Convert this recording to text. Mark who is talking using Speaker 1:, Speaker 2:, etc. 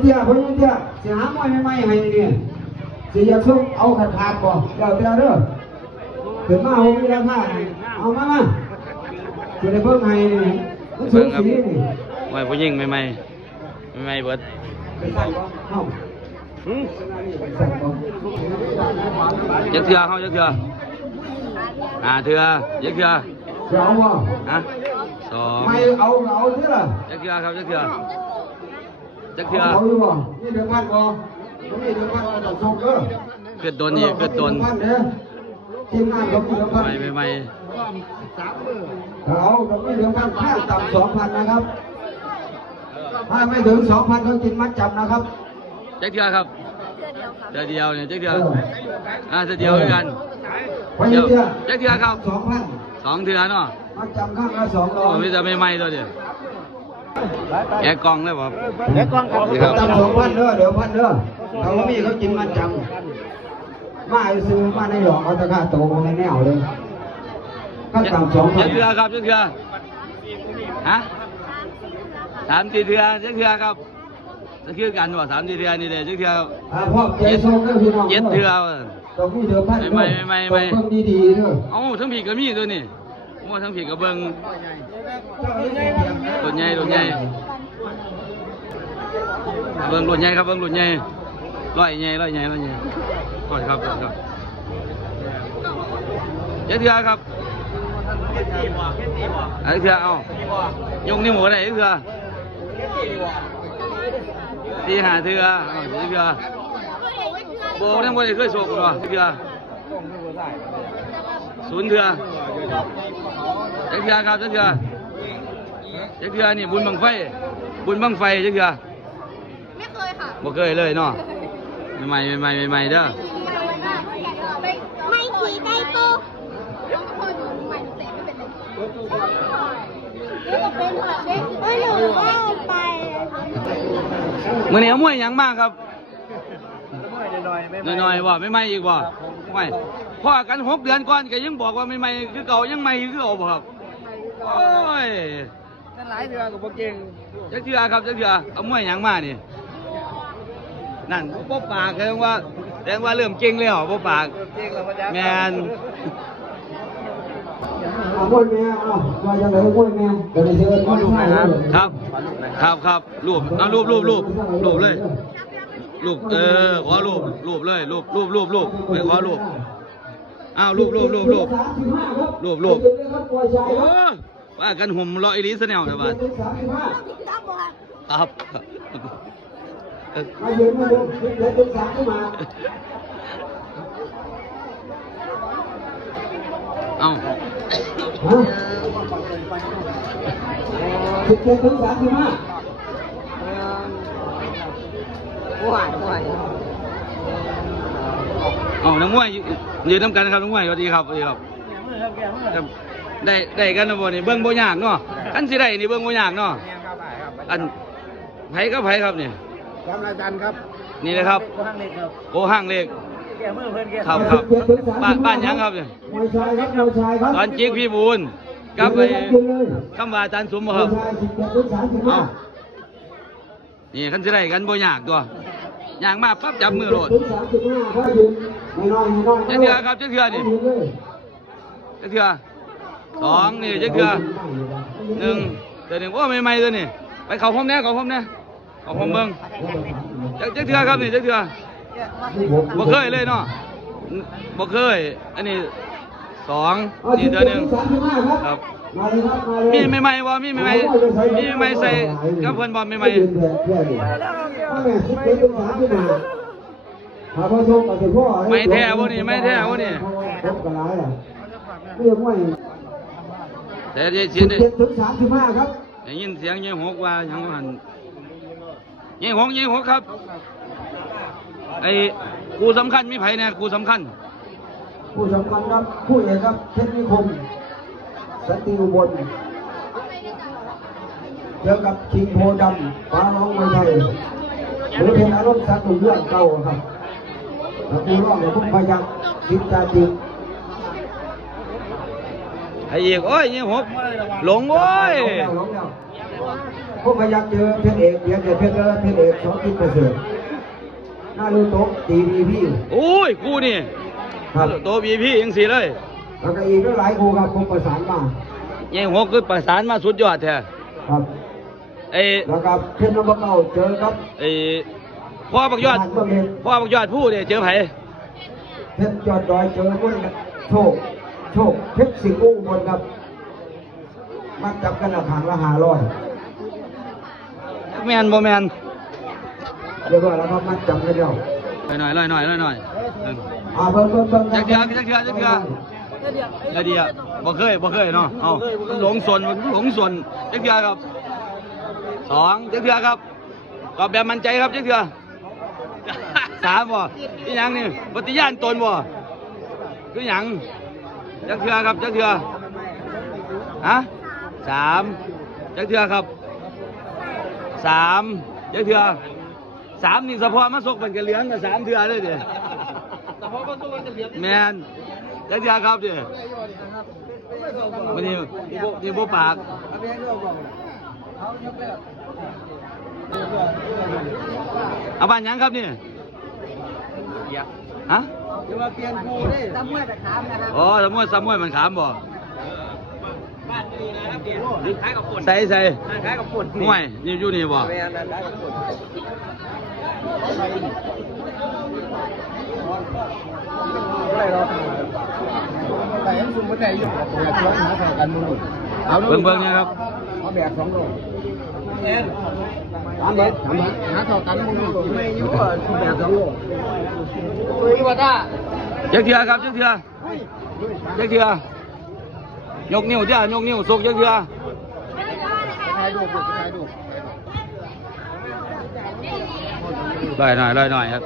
Speaker 1: เตี้ยคนเตี้ยเสียหามวยใหม่ๆให้เนี่ยสิอยากส่งเอาขาดขาดบ่แล้วแต่เด้อถึงมาเอามีราคานี่เอามามาจะได้เบิ่งให้นี่มันสูงสีนี่
Speaker 2: มวยผู้หญิงใหม่ๆใหม่ๆเบิด
Speaker 1: เป็นสั่นบ่เอ้า
Speaker 2: หืม
Speaker 1: เป็นสั่นบ่
Speaker 2: ยักเถื่อเขายักเถื่ออ่าเถื่อยักเถื่อ
Speaker 1: จะเอาบ่
Speaker 2: อะสอง
Speaker 1: ไม่เอาเอาเด้อ
Speaker 2: ยักเถื่อครับยักเถื่อ ยักเถื่อ
Speaker 1: เอาอยู่บ่นี่เดือนพันบ่นี่เดือนพันบ่ต้องส่งเด้อ
Speaker 2: เกิดโดนอีกเกิดโดน
Speaker 1: พันเด้อทีมงานของเดือนพัน
Speaker 2: ใหม่ใหม่
Speaker 1: เอาดอกเบี้ยเดือนพันค่าต่ำสองพันนะครับถ้าไม่ถึงสองพันเขากินมัดจับนะครับ
Speaker 2: ยักเถื่อครับเถื่อเดียวเนี่ยยักเถื่ออ่าเถื่อเดียวด้วยกัน
Speaker 1: ไปเดียว
Speaker 2: ยักเถื่อครับ
Speaker 1: สองพัน
Speaker 2: สองเถื่อเนาะ
Speaker 1: มัดจับข้างละสองร้อ
Speaker 2: โอ้
Speaker 1: ย
Speaker 2: มีแต่ใหม่ๆตัวเดียว แกะกล่องเลยบ่
Speaker 3: เล็กกล้องครับ
Speaker 2: นี่ครับ
Speaker 1: จับสองพันเด้อเดี๋ยวพันเด้อเขาก็มีเขากินมัดจับมาซื้อมาในหลอกเอาตะค่าโตในแนวเลยขั้นต่ำสองพั
Speaker 2: ยั
Speaker 1: น
Speaker 2: กเถื่อครับยักเถื่อฮะสามสี่เถื่อยักเถื่อครับจะคือกันว่าสามสี่เถื่อนี่เลยยักเถื่อ
Speaker 1: อ่าพ่อใจทรงเด้อพี่น้อง
Speaker 2: เจ็ดเถื่อ
Speaker 1: ตรงนี้เดือพันเด้อ
Speaker 2: ไม่ไม่ไม่ไม่
Speaker 1: ตรงดีๆเด้อ
Speaker 2: เอ้าทั้งผีก็มีตัวนี่ โอ้ทั้งผีก็เบิ่งรถใหญ่รถใหญ่เบิ่งรถใหญ่ครับเบิ่งรถใหญ่ร้อยใหญ่ร้อยใหญ่ร้อยใหญ่ก่อนครับก่อนครับเจ็ดเถื่อครับไอ้เถื่อเอายกนิ้วหัวได้ไอ้เถื่อตีหาเถื่อเอาเถื่อโบนั่งบนเคยโศกหรอเถื่อ ศูนย์เถื่อเจ็ดเถื่อครับเจ็ดเถื่อเจ็ดเถื่อนี่บุญบังไฟ บุญบังไฟเจ็ดเถื่อ
Speaker 4: ไม่เคยค่ะ
Speaker 2: บ่เคยเลยเนาะใหม่ๆใหม่ๆใหม่ๆเด้อ
Speaker 4: ไม่ไม่ขี่ได้กูน้องพ่อดูใหม่เตะไม่เป็นเลยเดี๋ยวเป็นค่ะเด็กไม่หนูก็ไป
Speaker 2: มื้อนี้เอามวยหยังมากครับ
Speaker 3: หน่อยๆไม่
Speaker 2: น้อยๆว่าไม่ใหม่อีกบ่ไม่ พ่อกันหกเดือนก่อนก็ยังบอกว่าไม่ใหม่คือเก่ายังใหม่คือเก่าบ่ครับโอ้ย
Speaker 3: นั่นหลายเดือนกับพวกเก่ง
Speaker 2: จักเทื่อครับจักเทื่อเอามวยหยังมานี่นั่นบ่ปากแสดงว่าแสดงว่าเริ่มเก่งแล้วบ่ปาก
Speaker 3: เก่งแล้วพ่อจ๊ะ
Speaker 2: แมน
Speaker 1: เอามวยแม่เอาว่าจะเลยมวยแม่เดี๋ยวจะเชิญมาดูนะครับ
Speaker 2: ครับ ครับครับรูปเอารูปรูปรูปรูปเลยรูปเออขอรูปรูปเลยรูปรูปรูปรูปไปขอรูป อ้าวรูปรูปรูปรูปรูปรูปโอ้ว่ากันห่มรออีลีซะแนวแต่ว่า
Speaker 4: ตั้งบอก
Speaker 2: ครับเออ
Speaker 1: มายืนมาดูเดี๋ยวเป็นสามขึ้นมา
Speaker 2: เอ้า
Speaker 1: ฮะสิบเจ็ดถึงสามสิบห้า
Speaker 3: หวา นหวาน
Speaker 2: เอ้านักมวยยืนน้ำกันครับนักมวยสวัสดีครับสวัสดีครับ
Speaker 3: มือครับแกมือ
Speaker 2: ครับได้ได้กันนะบ่นี่เบิ่งบ่ยากเนาะคันสิได้นี่เบิ่งบ่ยากเนาะ
Speaker 3: เนี่ยครับได้ครับ
Speaker 2: อันไผก็ไผครับนี่
Speaker 3: ความอาจารย์ครับ
Speaker 2: นี่นะครับ
Speaker 3: ข้างเล็กครับ
Speaker 2: โอห้างเล็ก
Speaker 3: แกมือเพื่อนแก
Speaker 2: ครับครับบ้านบ้านหยังครับเนี่ย
Speaker 1: มวยชายครับมวยชายครับ
Speaker 2: ตอนจิกพี่บูนกับไอ้
Speaker 1: ยืนเลย
Speaker 2: คำว่าอาจารย์สมบ่
Speaker 1: ม
Speaker 2: ควรับ
Speaker 1: ยชายสิบเจ็ดถึงสามสิบห้า
Speaker 2: เอ้านี่คันสิได้กันบ่ยากตัว ยากมากปั๊บจับมือโลด
Speaker 1: ถึงสามสิบห้าก็ยือ
Speaker 2: เจ๊เถื่อครับเจ๊เถื่อนี่
Speaker 1: เจั
Speaker 2: กเทื่อสองนี่จักเทื่อหนึ่งเดี๋ยวหนึ่งโอ้ใหม่ๆตัวนี่ไปเข้าห้องแน่เข้าห้องแน่เข้าห้องเบิ่งจักจักเทื่อครับนี่จักเทื่อบ่เคยเลยเนาะบ่เคยอันนี้สองนี่เดือนหนึ่ง
Speaker 1: ครับ
Speaker 2: ครับ
Speaker 1: มาเลยครับมาเลย
Speaker 2: มีใหม่ๆบ่มีใหม่ๆมีใหม่ๆใส่กับเพิ่นบ่ใหม่
Speaker 1: ยืนแค่แค่นี้เอาแม่สิบเจ็ดถึงสามสิบห้าหาพ่อโชคกับสิพ่อ
Speaker 2: ๆไม่แท้บ่นี่ไม่แท้บ่นี่
Speaker 1: ครบกันหลายอะเรียกว่า
Speaker 2: แต่ได้
Speaker 1: สิ
Speaker 2: ยิน
Speaker 1: บ
Speaker 2: ได้
Speaker 1: เจ็ดถึงสามสิบห้าครับ
Speaker 2: ได้ยินเสียงยิงหกว่าหยังว่าหั่นยิงหกยิงหกครับไอ้ครูสำคัญมีไผแน่ครูสำคัญ
Speaker 1: ผู้สำคัญครับผู้เอกครับเพชรนิคม สันติอุบลเจอกับคิงโพดำฟ้าร้องไม่ไทยหรือเป็นอารมณ์สัตว์หนุ่มเรื่องเก่าครับแล้วผู้ร้องเนี่ยพุ่งพยักสิบจาติ
Speaker 2: ไอ้อีกโอ้ยยิงหกหลงโอ้ย
Speaker 1: ร้องแล้วร้องแล้วพวกพยักเจอเพชรเอกเบียดเดชเพชรเลิศเพชรเอกสองกินประเสริฐหน้าดูโต๊ะตีวีพี่
Speaker 2: โอ้ยกูนี่
Speaker 1: ครับ
Speaker 2: โตบีพี่ยังสีเลย
Speaker 1: แล้วก็อีกหลายครูครับผมประสานมา
Speaker 2: ยังหัวคือประสานมาสุดยอดแท้
Speaker 1: ครับ
Speaker 2: ไอ้
Speaker 1: แล้วก็เพชรนพเก้าเจอครับ
Speaker 2: ไอ้พ่อบักยอด
Speaker 1: เมืองเอก
Speaker 2: พ่อบักยอดผู้เนี่ยเจอไผ
Speaker 1: เพชรยอดดอยเจอมุ่นโชคโชคเพชรสิงห์อุ้งบนครับมาจับกันละขังละหาร้อย
Speaker 2: แมนบ่แมน
Speaker 1: เรียกว่าแล้วครับมัดจับกันเดียว
Speaker 2: หน่อยหน่อยหน่อยหน่อยหน่อยหน่อยเออ
Speaker 1: อ่าเบิ่งเบิ่งเบิ่ง
Speaker 2: จักเทื่อจักเทื่อจักเทื่อ ไอเดียบ่เคยบ่เคยเนาะเอามันหลงสนมันหลงสนจักเทื่อครับสองจักเทื่อครับตอบแบบมั่นใจครับจักเทื่อสามบ่อีหยังนี่ปฏิญาณตนบ่คือหยังจักเทื่อครับจักเทื่อฮะสามจักเทื่อครับสามจักเทื่อสามนี่เฉพาะมาสกเป็นกระเหลืองกับสามเทื่อเลยเด้แมน จักเทื่อครับเด้วันนี้นี่บ่ปากเอาบ้านหยังครับนี่ฮะ
Speaker 3: จะมาเปลี่ยนครูได้
Speaker 4: ตำรวจจะถามนะครับ
Speaker 2: อ๋อสมวยสมวยมันขามบ่
Speaker 3: บ้านดีนะครับเปลี่ยนคล้ายกับปุ่น
Speaker 2: ใส่ใส่
Speaker 3: คล้ายกับปุ่น
Speaker 2: ห่วยนี่อยู่นี่บ่
Speaker 3: แม่นคล้ายกับปุ่นอะไรหรอแต่ยังซุ่ม ไม่ได้อยู่อยากร้องหาใส่กันมือ
Speaker 2: เบิ่งเบิ่งเนี่ยครับ
Speaker 3: เอาแบบสองโลแอนถามเลยถามมาหาเท่ากันมึงไม่อยู่อะแบบสองโลเฮ้ยว่าต้า
Speaker 2: จักเทื่อครับจักเทื่อจักเทื่อยกนิ้วเด้อยกนิ้วสุกจักเทื่อ
Speaker 3: ถ่ายรูปถ่ายรูป
Speaker 2: ลอยหน่อยลอยหน่อยครับ